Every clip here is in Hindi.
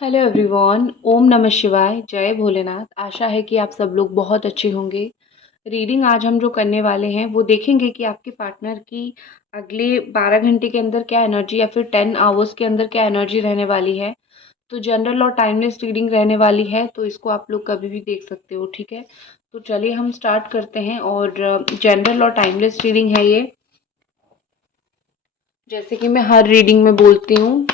Hello everyone. ओम नमः शिवाय। जय भोलेनाथ। आशा है कि आप सब लोग बहुत अच्छे होंगे। रीडिंग आज हम जो करने वाले हैं वो देखेंगे कि आपके पार्टनर की अगले 12 घंटे के अंदर क्या एनर्जी या फिर 10 आवर्स के अंदर क्या एनर्जी रहने वाली है। तो जनरल और टाइमलेस रीडिंग रहने वाली है, तो इसको आप लोग कभी भी देख सकते हो। ठीक है, तो चलिए हम स्टार्ट करते हैं। और जनरल और टाइमलेस रीडिंग है ये, जैसे कि मैं हर रीडिंग में बोलती हूँ।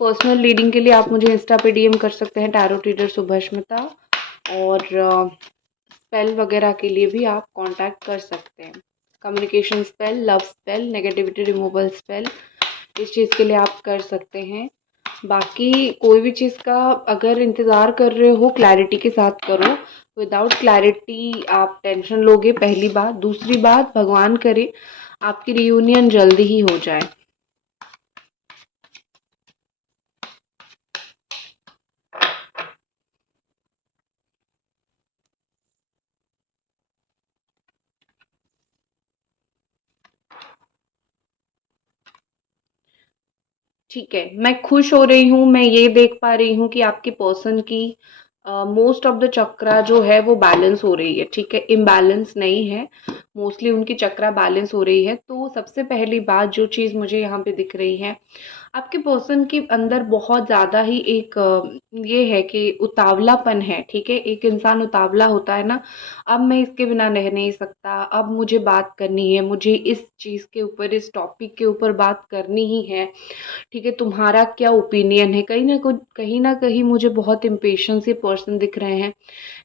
पर्सनल रीडिंग के लिए आप मुझे इंस्टा पे डीएम कर सकते हैं, टैरो रीडर सुभस्मिता। और स्पेल वगैरह के लिए भी आप कांटेक्ट कर सकते हैं। Communication spell, love spell, negativity removal spell, इस चीज़ के लिए आप कर सकते हैं। बाकी कोई भी चीज़ का अगर इंतज़ार कर रहे हो, क्लैरिटी के साथ करो। विदाउट क्लैरिटी आप टेंशन लोगे, पहली बात। दूसरी बात, भगवान करे आपकी रियूनियन जल्दी ही हो जाए। ठीक है, मैं खुश हो रही हूँ। मैं ये देख पा रही हूँ कि आपके पर्सन की मोस्ट ऑफ द चक्रा जो है वो बैलेंस हो रही है। ठीक है, इम्बैलेंस नहीं है। मोस्टली उनकी चक्रा बैलेंस हो रही है। तो सबसे पहली बात जो चीज़ मुझे यहाँ पे दिख रही है, आपके पर्सन के अंदर बहुत ज़्यादा ही एक ये है कि उतावलापन है। ठीक है, एक इंसान उतावला होता है ना, अब मैं इसके बिना रह नहीं सकता, अब मुझे बात करनी है, मुझे इस चीज़ के ऊपर, इस टॉपिक के ऊपर बात करनी ही है। ठीक है, तुम्हारा क्या ओपिनियन है। कहीं ना कहीं मुझे बहुत इम्पेशंस ये पर्सन दिख रहे हैं।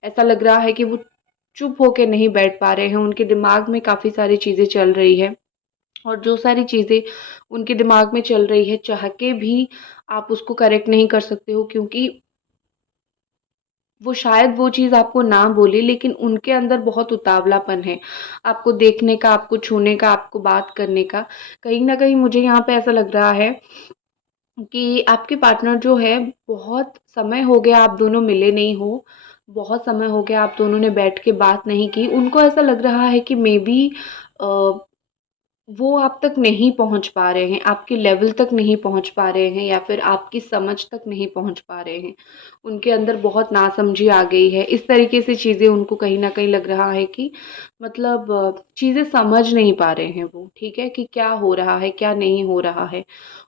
ऐसा लग रहा है कि वो चुप होके नहीं बैठ पा रहे हैं, उनके दिमाग में काफ़ी सारी चीज़ें चल रही है। और जो सारी चीज़ें उनके दिमाग में चल रही है, चाह के भी आप उसको करेक्ट नहीं कर सकते हो, क्योंकि वो शायद वो चीज़ आपको ना बोले, लेकिन उनके अंदर बहुत उतावलापन है आपको देखने का, आपको छूने का, आपको बात करने का। कहीं ना कहीं मुझे यहाँ पे ऐसा लग रहा है कि आपके पार्टनर जो है, बहुत समय हो गया आप दोनों मिले नहीं हो, बहुत समय हो गया आप दोनों ने बैठ के बात नहीं की। उनको ऐसा लग रहा है कि मे बी वो आप तक नहीं पहुंच पा रहे हैं, आपके लेवल तक नहीं पहुंच पा रहे हैं, या फिर आपकी समझ तक नहीं पहुंच पा रहे हैं। उनके अंदर बहुत नासमझी आ गई है। इस तरीके से चीज़ें उनको कहीं ना कहीं लग रहा है कि मतलब चीज़ें समझ नहीं पा रहे हैं वो। ठीक है, कि क्या हो रहा है, क्या नहीं हो रहा है।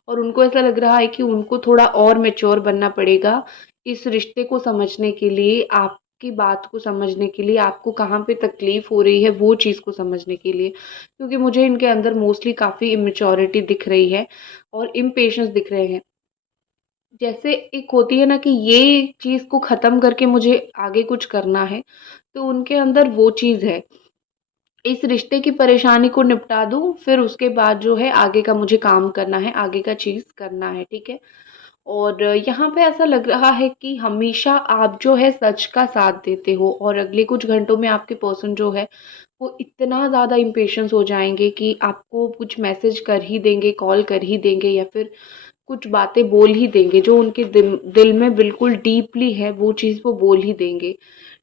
और उनको ऐसा लग रहा है कि उनको थोड़ा और मैच्योर बनना पड़ेगा इस रिश्ते को समझने के लिए, आपकी बात को समझने के लिए, आपको कहाँ पे तकलीफ हो रही है वो चीज़ को समझने के लिए। क्योंकि मुझे इनके अंदर मोस्टली काफ़ी इमेच्योरिटी दिख रही है और इम्पेशंस दिख रहे हैं। जैसे एक होती है ना कि ये चीज़ को ख़त्म करके मुझे आगे कुछ करना है, तो उनके अंदर वो चीज़ है। इस रिश्ते की परेशानी को निपटा दूँ, फिर उसके बाद जो है आगे का मुझे काम करना है, आगे का चीज़ करना है। ठीक है? और यहाँ पे ऐसा लग रहा है कि हमेशा आप जो है सच का साथ देते हो, और अगले कुछ घंटों में आपके पर्सन जो है वो इतना ज़्यादा इम्पेशंस हो जाएँगे कि आपको कुछ मैसेज कर ही देंगे, कॉल कर ही देंगे, या फिर कुछ बातें बोल ही देंगे जो उनके दिल दिल में बिल्कुल डीपली है, वो चीज़ वो बोल ही देंगे।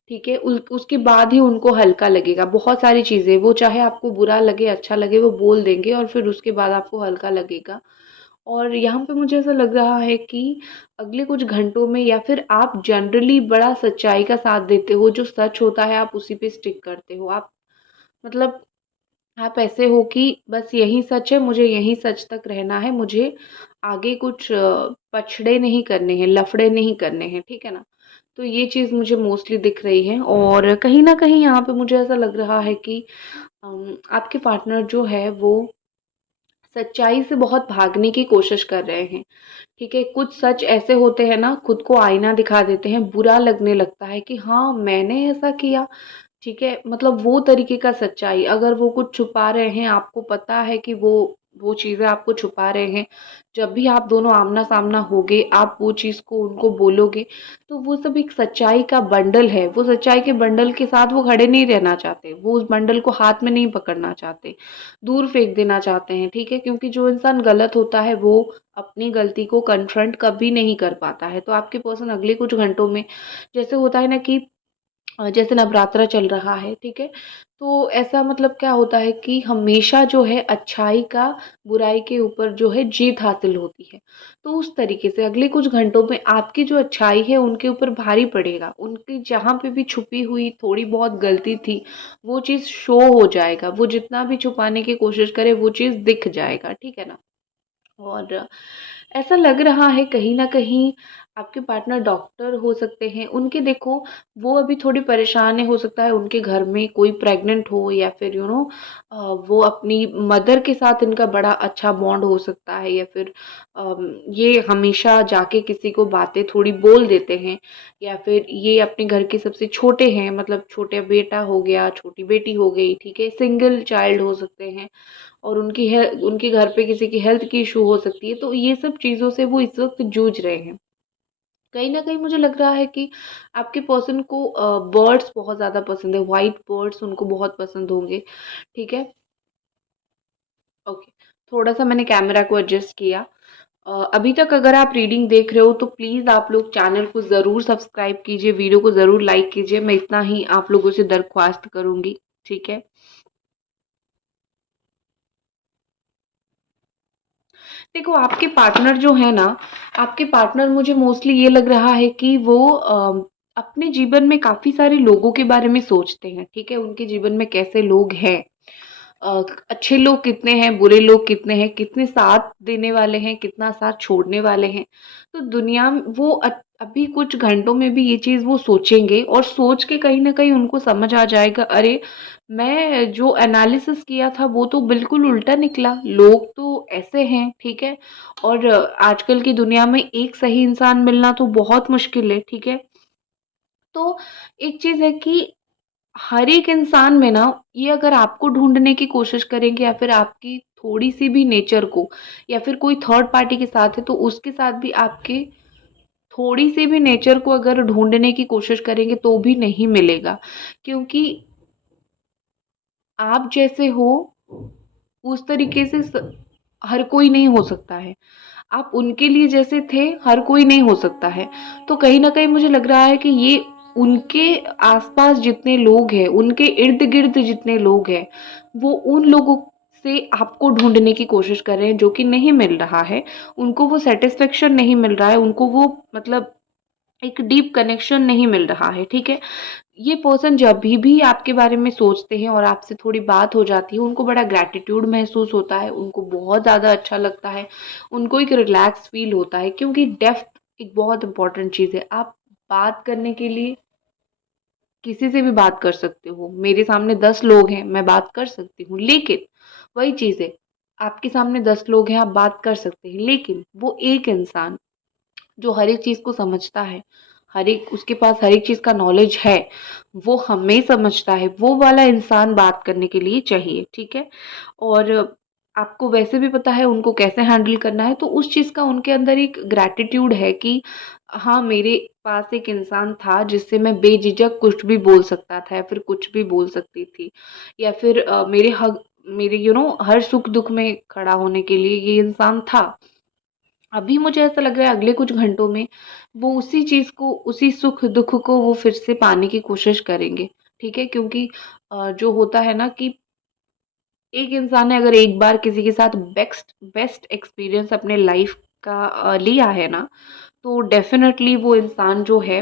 ठीक है, उसके बाद ही उनको हल्का लगेगा। बहुत सारी चीज़ें वो, चाहे आपको बुरा लगे, अच्छा लगे, वो बोल देंगे और फिर उसके बाद आपको हल्का लगेगा। और यहाँ पे मुझे ऐसा लग रहा है कि अगले कुछ घंटों में, या फिर आप जनरली बड़ा सच्चाई का साथ देते हो, जो सच होता है आप उसी पे स्टिक करते हो। आप मतलब आप ऐसे हो कि बस यही सच है, मुझे यही सच तक रहना है, मुझे आगे कुछ पछड़े नहीं करने हैं, लफड़े नहीं करने हैं। ठीक है ना? तो ये चीज़ मुझे मोस्टली दिख रही है। और कहीं न कहीं यहाँ पे मुझे ऐसा लग रहा है कि आपके पार्टनर जो है वो सच्चाई से बहुत भागने की कोशिश कर रहे हैं। ठीक है, कुछ सच ऐसे होते हैं ना, खुद को आईना दिखा देते हैं, बुरा लगने लगता है कि हाँ, मैंने ऐसा किया। ठीक है, मतलब वो तरीके का सच्चाई, अगर वो कुछ छुपा रहे हैं, आपको पता है कि वो चीज़ें आपको छुपा रहे हैं, जब भी आप दोनों आमना-सामना होगे, आप वो चीज़ को उनको बोलोगे, तो वो सब एक सच्चाई का बंडल है। वो सच्चाई के बंडल के साथ वो खड़े नहीं रहना चाहते, वो उस बंडल को हाथ में नहीं पकड़ना चाहते, दूर फेंक देना चाहते हैं। ठीक है, क्योंकि जो इंसान गलत होता है वो अपनी गलती को कन्फ्रंट कभी नहीं कर पाता है। तो आपके पर्सन अगले कुछ घंटों में, जैसे होता है ना कि जैसे नवरात्रा चल रहा है, ठीक है? तो ऐसा मतलब क्या होता है कि हमेशा जो है अच्छाई का बुराई के ऊपर जो है जीत हासिल होती है। तो उस तरीके से अगले कुछ घंटों में आपकी जो अच्छाई है उनके ऊपर भारी पड़ेगा। उनकी जहाँ पे भी छुपी हुई थोड़ी बहुत गलती थी, वो चीज़ शो हो जाएगा। वो जितना भी छुपाने की कोशिश करे वो चीज़ दिख जाएगा, ठीक है ना? और ऐसा लग रहा है कहीं न कहीं आपके पार्टनर डॉक्टर हो सकते हैं। उनके देखो वो अभी थोड़े परेशान हैं, हो सकता है उनके घर में कोई प्रेग्नेंट हो या फिर वो अपनी मदर के साथ इनका बड़ा अच्छा बॉन्ड हो सकता है या फिर ये हमेशा जाके किसी को बातें थोड़ी बोल देते हैं या फिर ये अपने घर के सबसे छोटे हैं, मतलब छोटा बेटा हो गया, छोटी बेटी हो गई, ठीक है? सिंगल चाइल्ड हो सकते हैं। और उनके घर पे किसी की हेल्थ की इशू हो सकती है, तो ये सब चीज़ों से वो इस वक़्त जूझ रहे हैं। कहीं न कहीं मुझे लग रहा है कि आपके पर्सन को बर्ड्स बहुत ज़्यादा पसंद है, व्हाइट बर्ड्स उनको बहुत पसंद होंगे, ठीक है? ओके, थोड़ा-सा मैंने कैमरा को एडजस्ट किया। अभी तक अगर आप रीडिंग देख रहे हो तो प्लीज़ आप लोग चैनल को ज़रूर सब्सक्राइब कीजिए, वीडियो को ज़रूर लाइक कीजिए, मैं इतना ही आप लोगों से दरख्वास्त करूँगी, ठीक है? देखो आपके पार्टनर जो है ना, आपके पार्टनर मुझे मोस्टली ये लग रहा है कि वो अपने जीवन में काफ़ी सारे लोगों के बारे में सोचते हैं, ठीक है? उनके जीवन में कैसे लोग हैं, अच्छे लोग कितने हैं, बुरे लोग कितने हैं, कितने साथ देने वाले हैं, कितना साथ छोड़ने वाले हैं। तो दुनिया में वो अभी कुछ घंटों में भी ये चीज़ वो सोचेंगे और सोच के कहीं न कहीं उनको समझ आ जाएगा, अरे! मैं जो एनालिसिस किया था वो तो बिल्कुल उल्टा निकला, लोग तो ऐसे हैं, ठीक है? और आजकल की दुनिया में एक सही इंसान मिलना तो बहुत मुश्किल है, ठीक है? तो एक चीज़ है कि हर एक इंसान में ना ये अगर आपको ढूँढने की कोशिश करेंगे या फिर आपकी थोड़ी-सी भी नेचर को या फिर कोई थर्ड पार्टी के साथ है तो उसके साथ भी आपके थोड़ी-सी भी नेचर को अगर ढूँढने की कोशिश करेंगे तो भी नहीं मिलेगा। क्योंकि आप जैसे हो उस तरीके से हर कोई नहीं हो सकता है। आप उनके लिए जैसे थे हर कोई नहीं हो सकता है। तो कहीं न कहीं मुझे लग रहा है कि ये उनके आस-पास जितने लोग हैं, उनके इर्द-गिर्द जितने लोग हैं, वो उन लोगों से आपको ढूँढने की कोशिश कर रहे हैं जो कि नहीं मिल रहा है। उनको वो सैटिस्फैक्शन नहीं मिल रहा है, उनको वो मतलब एक डीप कनेक्शन नहीं मिल रहा है, ठीक है? ये पर्सन जब भी आपके बारे में सोचते हैं और आपसे थोड़ी बात हो जाती है, उनको बड़ा ग्रैटिट्यूड महसूस होता है, उनको बहुत ज़्यादा अच्छा लगता है, उनको एक रिलैक्स फ़ील होता है क्योंकि डेप्थ एक बहुत इम्पोर्टेंट चीज़ है। आप बात करने के लिए किसी से भी बात कर सकते हो, मेरे सामने 10 लोग हैं, मैं बात कर सकती हूँ, लेकिन वही चीज़ है, आपके सामने 10 लोग हैं, आप बात कर सकते हैं, लेकिन वो एक इंसान जो हर एक चीज़ को समझता है, हर एक उसके पास हर एक चीज़ का नॉलेज है, वो हमें समझता है, वो वाला इंसान बात करने के लिए चाहिए, ठीक है? और आपको वैसे भी पता है उनको कैसे हैंडल करना है, तो उस चीज़ का उनके अंदर एक ग्रैटिट्यूड है कि हाँ, मेरे पास एक इंसान था जिससे मैं बेझिझक कुछ भी बोल सकता था या फिर कुछ भी बोल सकती थी या फिर मेरे हर सुख-दुःख में खड़ा होने के लिए ये इंसान था। अभी मुझे ऐसा लग रहा है अगले कुछ घंटों में वो उसी चीज़ को, उसी सुख-दुःख को वो फिर से पाने की कोशिश करेंगे, ठीक है? क्योंकि जो होता है ना कि एक इंसान ने अगर एक बार किसी के साथ बेस्ट बेस्ट एक्सपीरियंस अपने लाइफ़ का लिया है ना, तो डेफ़िनेटली वो इंसान जो है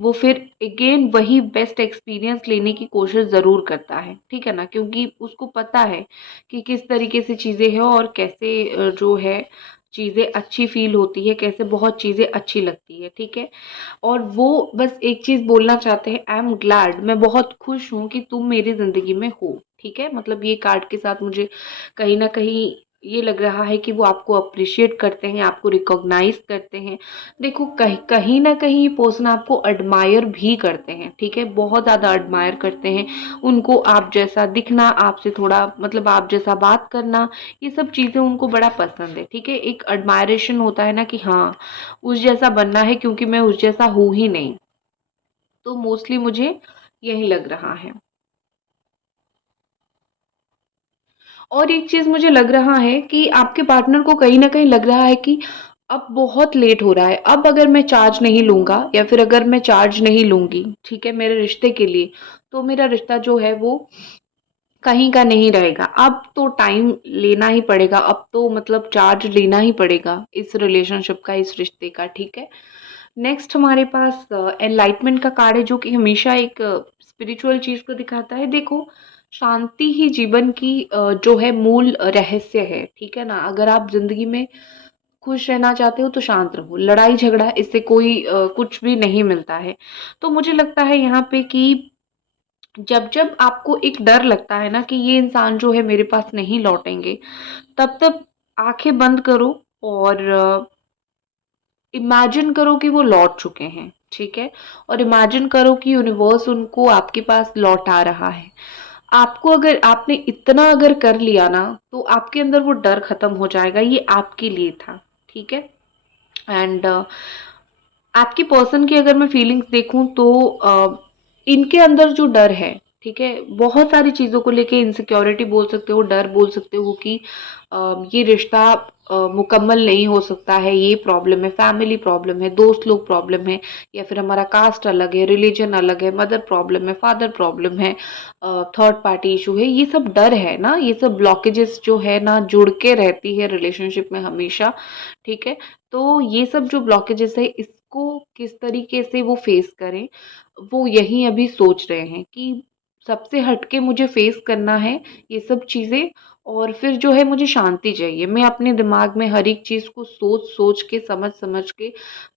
वो फिर अगेन वही बेस्ट एक्सपीरियंस लेने की कोशिश ज़रूर करता है, ठीक है ना? क्योंकि उसको पता है कि किस तरीके से चीज़ें हैं और कैसे जो है चीज़ें अच्छी फ़ील होती है, कैसे बहुत चीज़ें अच्छी लगती है, ठीक है? और वो बस एक चीज़ बोलना चाहते हैं, आई एम ग्लैड, मैं बहुत खुश हूँ कि तुम मेरी ज़िंदगी में हो, ठीक है? मतलब ये कार्ड के साथ मुझे कहीं न कहीं ये लग रहा है कि वो आपको एप्रिशिएट करते हैं, आपको रिकॉग्नाइज़ करते हैं। देखो कहीं कहीं न कहीं ये पर्सन आपको एडमायर भी करते हैं, ठीक है? बहुत ज़्यादा एडमायर करते हैं। उनको आप जैसा दिखना, आपसे थोड़ा मतलब आप जैसा बात करना, ये सब चीज़ें उनको बड़ा पसंद है, ठीक है? एक एडमायरेशन होता है ना कि हाँ, उस जैसा बनना है क्योंकि मैं उस जैसा हूँ ही नहीं। तो मोस्टली मुझे यही लग रहा है। और एक चीज़ मुझे लग रहा है कि आपके पार्टनर को कहीं न कहीं लग रहा है कि अब बहुत लेट हो रहा है, अब अगर मैं चार्ज नहीं लूँगा या फिर अगर मैं चार्ज नहीं लूँगी, ठीक है, मेरे रिश्ते के लिए, तो मेरा रिश्ता जो है वो कहीं का नहीं रहेगा। अब तो टाइम लेना ही पड़ेगा, अब तो मतलब चार्ज लेना ही पड़ेगा इस रिलेशनशिप का, इस रिश्ते का, ठीक है। नेक्स्ट हमारे पास एनलाइटमेंट का कार्ड है, जो कि हमेशा एक स्पिरिचुअल चीज़ को दिखाता है। देखो, शांति ही जीवन की जो है मूल रहस्य है, ठीक है ना। अगर आप ज़िंदगी में खुश रहना चाहते हो तो शांत रहो, लड़ाई झगड़ा इससे कोई कुछ भी नहीं मिलता है। तो मुझे लगता है यहाँ पे कि जब जब आपको एक डर लगता है ना कि ये इंसान जो है मेरे पास नहीं लौटेंगे, तब तब आंखें बंद करो और इमेजिन करो कि वो लौट चुके हैं, ठीक है। और इमेजिन करो कि यूनिवर्स उनको आपके पास लौटा रहा है। आपको अगर आपने इतना अगर कर लिया ना, तो आपके अंदर वो डर खत्म हो जाएगा, ये आपके लिए था, ठीक है। एंड आपकी पर्सन की अगर मैं फीलिंग्स देखूं तो इनके अंदर जो डर है, ठीक है, बहुत सारी चीज़ों को लेके इनसिक्योरिटी बोल सकते हो, डर बोल सकते हो कि ये रिश्ता मुकम्मल नहीं हो सकता है, ये प्रॉब्लम है, फैमिली प्रॉब्लम है, दोस्त लोग प्रॉब्लम है, या फिर हमारा कास्ट अलग है, रिलीजन अलग है, मदर प्रॉब्लम है, फादर प्रॉब्लम है, थर्ड पार्टी इशू है, ये सब डर है ना, ये सब ब्लॉकेजेस जो है ना जुड़ के रहती है रिलेशनशिप में हमेशा, ठीक है। तो ये सब जो ब्लॉकेजेस है, इसको किस तरीके से वो फेस करें, वो यही अभी सोच रहे हैं कि सबसे हटके मुझे फेस करना है ये सब चीज़ें, और फिर जो है मुझे शांति चाहिए। मैं अपने दिमाग में हर एक चीज़ को सोच सोच के, समझ समझ के,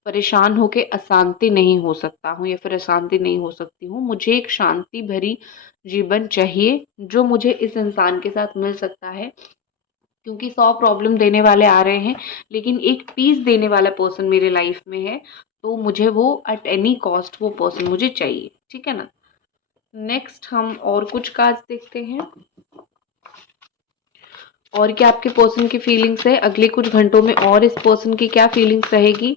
परेशान होके अशांति नहीं हो सकता हूँ या फिर अशांति नहीं हो सकती हूँ। मुझे एक शांति भरी जीवन चाहिए, जो मुझे इस इंसान के साथ मिल सकता है, क्योंकि 100 प्रॉब्लम देने वाले आ रहे हैं, लेकिन एक पीस देने वाला पर्सन मेरे लाइफ में है, तो मुझे वो एट एनी कॉस्ट वो पर्सन मुझे चाहिए, ठीक है ना। नेक्स्ट हम और कुछ कार्ड्स देखते हैं, और क्या आपके पर्सन की फीलिंग्स है अगले कुछ घंटों में, और इस पर्सन की क्या फीलिंग्स रहेगी।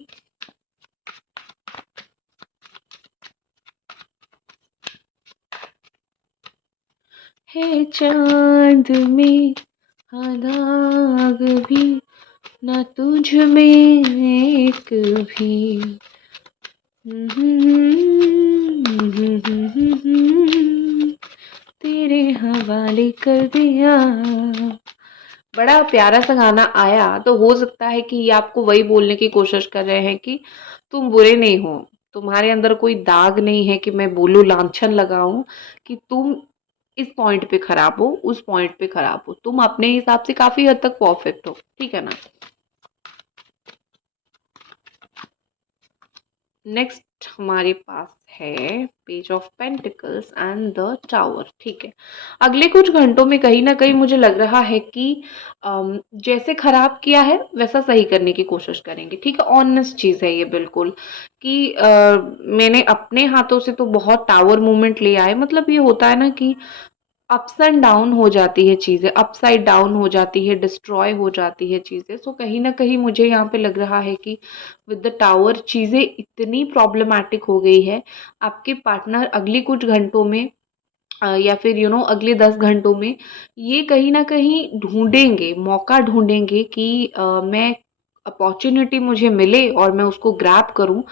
है चांद में हाँ दाग भी, ना तुझ में एक भी, तेरे हवाले कर दिया। बड़ा प्यारा सा गाना आया, तो हो सकता है कि ये आपको वही बोलने की कोशिश कर रहे हैं कि तुम बुरे नहीं हो, तुम्हारे अंदर कोई दाग नहीं है, कि मैं बोलूं लांछन लगाऊं कि तुम इस पॉइंट पे खराब हो, उस पॉइंट पे खराब हो, तुम अपने हिसाब से काफी हद तक परफेक्ट हो, ठीक है ना। नेक्स्ट हमारे पास है page of pentacles and the tower, ठीक है। अगले कुछ घंटों में कहीं ना कहीं मुझे लग रहा है कि जैसे खराब किया है वैसा सही करने की कोशिश करेंगे, ठीक है। ऑनेस्ट चीज है ये बिल्कुल, कि मैंने अपने हाथों से तो बहुत टावर मूवमेंट लिया है, मतलब ये होता है ना कि अप्स एंड डाउन हो जाती है चीज़ें, अपसाइड डाउन हो जाती है, डिस्ट्रॉय हो जाती है चीज़ें। सो कहीं न कहीं मुझे यहाँ पे लग रहा है कि विद द टावर चीज़ें इतनी प्रॉब्लमैटिक हो गई है, आपके पार्टनर अगले कुछ घंटों में या फिर अगले 10 घंटों में ये कहीं न कहीं ढूँढेंगे, मौका ढूँढेंगे कि मैं अपॉर्च्युनिटी मुझे मिले और मैं उसको ग्रैब करूँ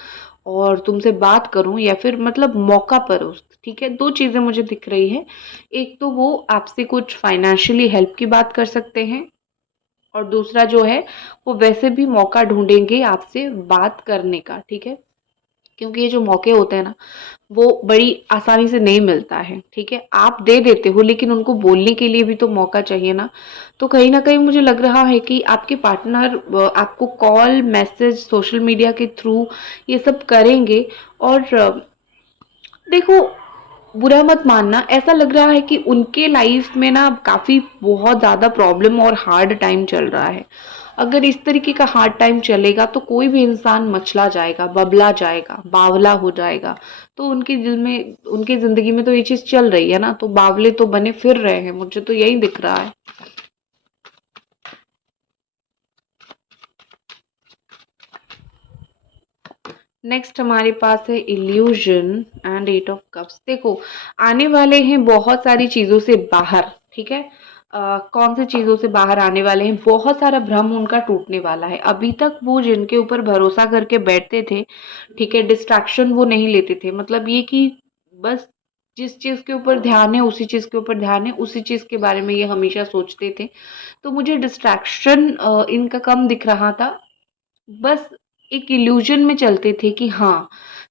और तुमसे बात करूँ, या फिर मतलब मौका परोस, ठीक है। 2 चीज़ें मुझे दिख रही है, एक तो वो आपसे कुछ फाइनेंशियली हेल्प की बात कर सकते हैं, और दूसरा जो है वो वैसे भी मौका ढूँढेंगे आपसे बात करने का, ठीक है। क्योंकि ये जो मौके होते हैं ना, वो बड़ी आसानी से नहीं मिलता है, ठीक है। आप दे देते हो, लेकिन उनको बोलने के लिए भी तो मौका चाहिए ना। तो कहीं न कहीं मुझे लग रहा है कि आपके पार्टनर आपको कॉल, मैसेज, सोशल मीडिया के थ्रू ये सब करेंगे, और देखो, बुरा मत मानना, ऐसा लग रहा है कि उनके लाइफ में ना काफ़ी बहुत ज़्यादा प्रॉब्लम और हार्ड टाइम चल रहा है। अगर इस तरीके का हार्ड टाइम चलेगा तो कोई भी इंसान मचला जाएगा, बबला जाएगा, बावला हो जाएगा। तो उनके दिल में, उनकी ज़िंदगी में तो ये चीज़ चल रही है ना, तो बावले तो बने फिर रहे हैं, मुझे तो यही दिख रहा है। नेक्स्ट हमारे पास है इल्यूजन एंड 8 ऑफ कप्स। देखो, आने वाले हैं बहुत सारी चीज़ों से बाहर, ठीक है। कौन सी चीज़ों से बाहर आने वाले हैं, बहुत सारा भ्रम उनका टूटने वाला है। अभी तक वो जिनके ऊपर भरोसा करके बैठते थे, ठीक है, डिस्ट्रैक्शन वो नहीं लेते थे, मतलब ये कि बस जिस चीज़ के ऊपर ध्यान है उसी चीज़ के ऊपर ध्यान है, उसी चीज़ के बारे में ये हमेशा सोचते थे। तो मुझे डिस्ट्रैक्शन इनका कम दिख रहा था। बस एक इल्यूजन में चलते थे कि हाँ,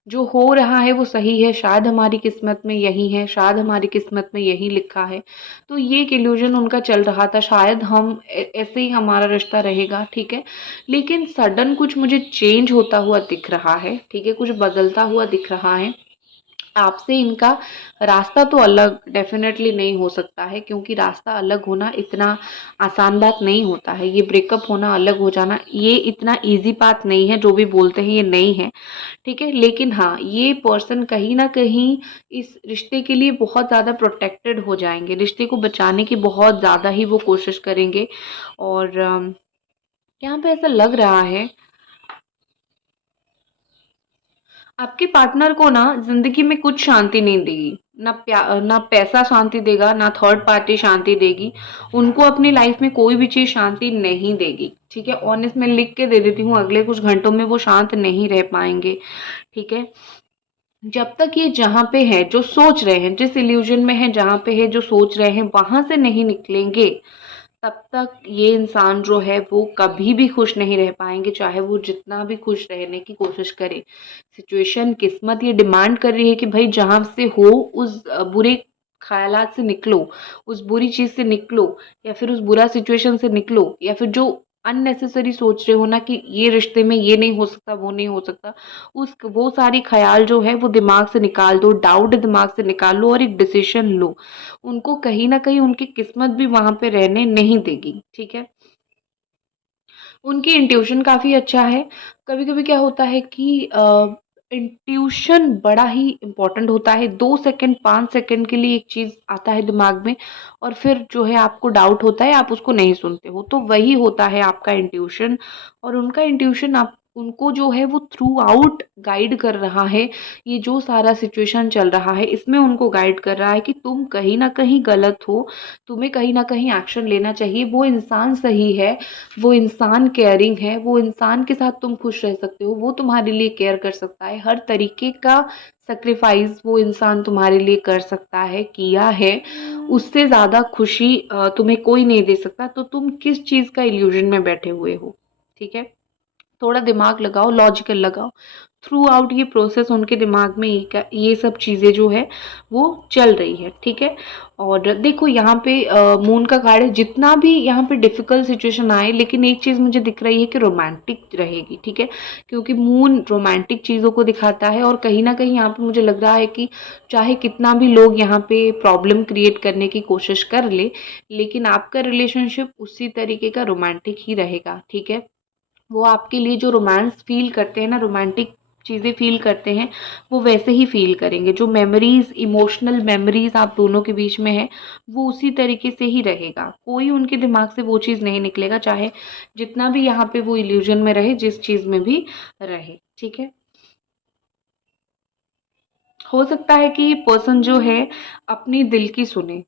जो हो रहा है वो सही है, शायद हमारी किस्मत में यही है, शायद हमारी किस्मत में यही लिखा है। तो ये एक इल्यूजन उनका चल रहा था, शायद हम ऐसे ही हमारा रिश्ता रहेगा, ठीक है। लेकिन सडन कुछ मुझे चेंज होता हुआ दिख रहा है, ठीक है, कुछ बदलता हुआ दिख रहा है। आपसे इनका रास्ता तो अलग डेफ़िनेटली नहीं हो सकता है, क्योंकि रास्ता अलग होना इतना आसान बात नहीं होता है। ये ब्रेकअप होना, अलग हो जाना, ये इतना ईज़ी बात नहीं है, जो भी बोलते हैं ये नहीं है, ठीक है? लेकिन हाँ, ये पर्सन कहीं न कहीं इस रिश्ते के लिए बहुत ज़्यादा प्रोटेक्टेड हो जाएँगे, रिश्ते को बचाने की बहुत ज़्यादा ही वो कोशिश करेंगे। और यहाँ पे ऐसा लग रहा है आपके पार्टनर को ना ज़िंदगी में कुछ शांति नहीं देगी। ना पैसा शांति देगा, ना थर्ड पार्टी शांति देगी। उनको अपनी लाइफ में कोई भी चीज़ शांति नहीं देगी, ठीक है? ऑनेस्ट मैं लिख के दे देती हूँ, अगले कुछ घंटों में वो शांत नहीं रह पाएँगे, ठीक है? जब तक ये जहाँ पे है, जो सोच रहे हैं, जिस इल्यूज़न में है, जहाँ पे है, जो सोच रहे हैं, वहाँ से नहीं निकलेंगे, तब तक ये इंसान जो है वो कभी भी खुश नहीं रह पाएँगे, चाहे वो जितना भी खुश रहने की कोशिश करे। सिचुएशन, किस्मत ये डिमांड कर रही है कि भई जहाँ से हो उस बुरे ख़यालात से निकलो, उस बुरी चीज़ से निकलो, या फिर उस बुरा सिचुएशन से निकलो, या फिर जो अननेसेसरी सोच रहे हो ना कि ये रिश्ते में ये नहीं हो सकता, वो नहीं हो सकता, वो सारी ख़याल जो है वो दिमाग से निकाल दो, डाउट दिमाग से निकाल लो और एक डिसीज़न लो। उनको कहीं न कहीं उनकी किस्मत भी वहाँ पे रहने नहीं देगी, ठीक है? उनकी इंट्यूशन काफ़ी अच्छा है। कभी-कभी क्या होता है कि इंट्यूशन बड़ा ही इम्पोर्टेंट होता है। 2 सेकंड, 5 सेकंड के लिए एक चीज़ आता है दिमाग में और फिर जो है आपको डाउट होता है, आप उसको नहीं सुनते हो। तो वही होता है आपका इंट्यूशन, और उनका इंट्यूशन आप उनको जो है वो थ्रू आउट गाइड कर रहा है। ये जो सारा सिचुएशन चल रहा है, इसमें उनको गाइड कर रहा है कि तुम कहीं न कहीं गलत हो, तुम्हें कहीं न कहीं एक्शन लेना चाहिए। वो इंसान सही है, वो इंसान केयरिंग है, वो इंसान के साथ तुम खुश रह सकते हो, वो तुम्हारे लिए केयर कर सकता है, हर तरीके का सैक्रिफाइस वो इंसान तुम्हारे लिए कर सकता है, किया है। उससे ज़्यादा खुशी तुम्हें कोई नहीं दे सकता, तो तुम किस चीज़ का इल्यूज़न में बैठे हुए हो, ठीक है? थोड़ा दिमाग लगाओ, लॉजिकल लगाओ। थ्रू आउट ये प्रोसेस उनके दिमाग में ये सब चीज़ें जो है वो चल रही है, ठीक है? और देखो यहाँ पे मून का कार्ड है, जितना भी यहाँ पे डिफ़िकल्ट सिचुएशन आए, लेकिन एक चीज़ मुझे दिख रही है कि रोमांटिक रहेगी, ठीक है? क्योंकि मून रोमांटिक चीज़ों को दिखाता है, और कहीं न कहीं यहाँ पे मुझे लग रहा है कि चाहे कितना भी लोग यहाँ पे प्रॉब्लम क्रिएट करने की कोशिश कर ले, लेकिन आपका रिलेशनशिप उसी तरीके का रोमांटिक ही रहेगा, ठीक है? वो आपके लिए जो रोमांस फ़ील करते हैं ना, रोमांटिक चीज़ें फ़ील करते हैं, वो वैसे ही फ़ील करेंगे। जो मेमोरीज़, इमोशनल मेमोरीज़ आप दोनों के बीच में है, वो उसी तरीके से ही रहेगा। कोई उनके दिमाग से वो चीज़ नहीं निकलेगा, चाहे जितना भी यहाँ पे वो इल्यूज़न में रहे, जिस चीज़ में भी रहे, ठीक है? हो सकता है कि ये पर्सन जो है अपनी दिल की सुने,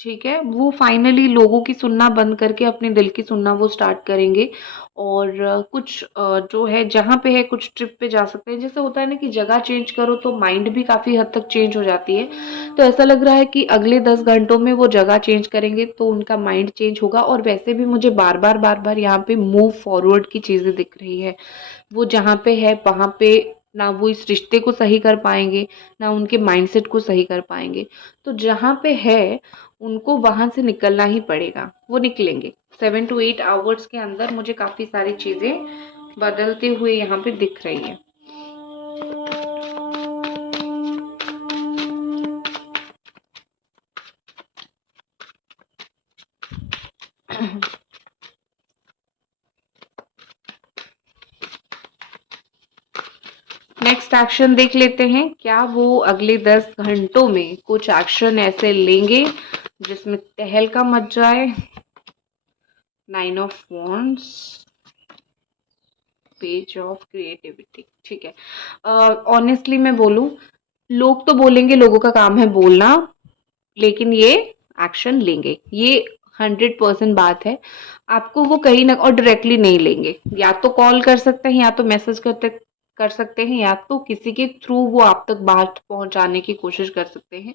ठीक है? वो फाइनली लोगों की सुनना बंद करके अपने दिल की सुनना वो स्टार्ट करेंगे, और कुछ जो है जहाँ पे है कुछ ट्रिप पे जा सकते हैं। जैसे होता है ना कि जगह चेंज करो तो माइंड भी काफ़ी हद तक चेंज हो जाती है। तो ऐसा लग रहा है कि अगले 10 घंटों में वो जगह चेंज करेंगे तो उनका माइंड चेंज होगा, और वैसे भी मुझे बार-बार यहाँ पे मूव फॉरवर्ड की चीज़ें दिख रही है। वो जहाँ पे है वहाँ पे ना वो इस रिश्ते को सही कर पाएँगे, ना उनके माइंडसेट को सही कर पाएँगे। तो जहाँ पे है, उनको वहाँ से निकलना ही पड़ेगा, वो निकलेंगे। 7 टू 8 आवर्स के अंदर मुझे काफ़ी सारी चीज़ें बदलते हुए यहाँ पे दिख रही हैं। नेक्स्ट एक्शन देख लेते हैं, क्या वो अगले 10 घंटों में कुछ एक्शन ऐसे लेंगे जिसमें तहलका मच जाए। 9 of wands, page of creativity, ठीक है। ऑनेस्टली मैं बोलूं, लोग तो बोलेंगे, लोगों का काम है बोलना, लेकिन ये एक्शन लेंगे, ये 100% बात है। आपको वो कहीं न और डायरेक्टली नहीं लेंगे, या तो कॉल कर सकते हैं या तो मैसेज कर सकते हैं या तो किसी के थ्रू वो आप तक बात पहुँचाने की कोशिश कर सकते हैं।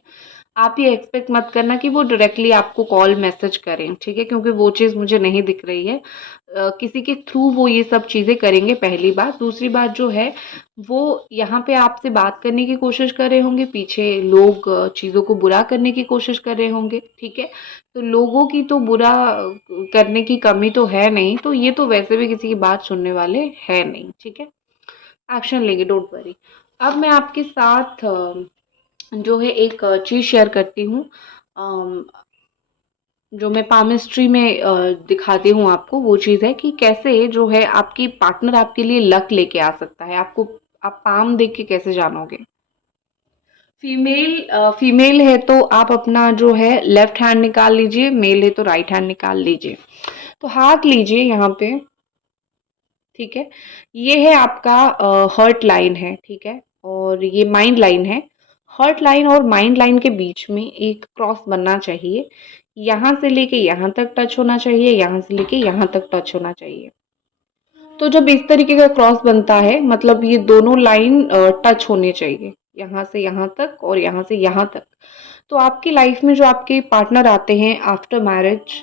आप ये एक्सपेक्ट मत करना कि वो डायरेक्टली आपको कॉल मैसेज करें, ठीक है? क्योंकि वो चीज़ मुझे नहीं दिख रही है। किसी के थ्रू वो ये सब चीज़ें करेंगे, पहली बात। दूसरी बात जो है, वो यहाँ पे आपसे बात करने की कोशिश कर रहे होंगे, पीछे लोग चीज़ों को बुरा करने की कोशिश कर रहे होंगे, ठीक है? तो लोगों की तो बुरा करने की कमी तो है नहीं, तो ये तो वैसे भी किसी की बात सुनने वाले हैं नहीं, ठीक है? एक्शन लेंगे, डोंट वरी। अब मैं आपके साथ जो है एक चीज़ शेयर करती हूँ, अम, जो मैं पामिस्ट्री में दिखाती हूँ आपको, वो चीज़ है कि कैसे जो है आपकी पार्टनर आपके लिए लक लेके आ सकता है। आपको आप पाम देख के कैसे जानोगे? फीमेल है तो आप अपना जो है लेफ्ट हैंड निकाल लीजिए, मेल है तो राइट हैंड निकाल लीजिए। तो हाथ लीजिए यहाँ पे, ठीक है? ये है आपका हर्ट लाइन है, ठीक है? और ये माइंड लाइन है। हर्ट लाइन और माइंड लाइन के बीच में एक क्रॉस बनना चाहिए। यहाँ से लेके यहाँ तक टच होना चाहिए, यहाँ से लेके यहाँ तक टच होना चाहिए। तो जब इस तरीके का क्रॉस बनता है, मतलब ये दोनों लाइन टच होने चाहिए, यहाँ से यहाँ तक और यहाँ से यहाँ तक। तो आपकी लाइफ में जो आपके पार्टनर आते हैं आफ्टर मैरिज,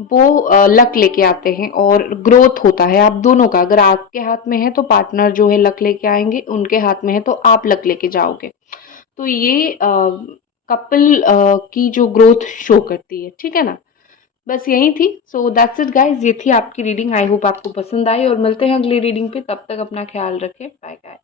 वो लक लेके आते हैं और ग्रोथ होता है आप दोनों का। अगर आपके हाथ में है तो पार्टनर जो है लक लेके आएंगे, उनके हाथ में है तो आप लक लेके जाओगे। तो ये कपल की जो ग्रोथ शो करती है, ठीक है ना? बस यही थी। सो दैट्स इट गाइस, ये थी आपकी रीडिंग। आई होप आपको पसंद आई और मिलते हैं अगली रीडिंग पे। तब तक अपना ख्याल रखें। Bye guys.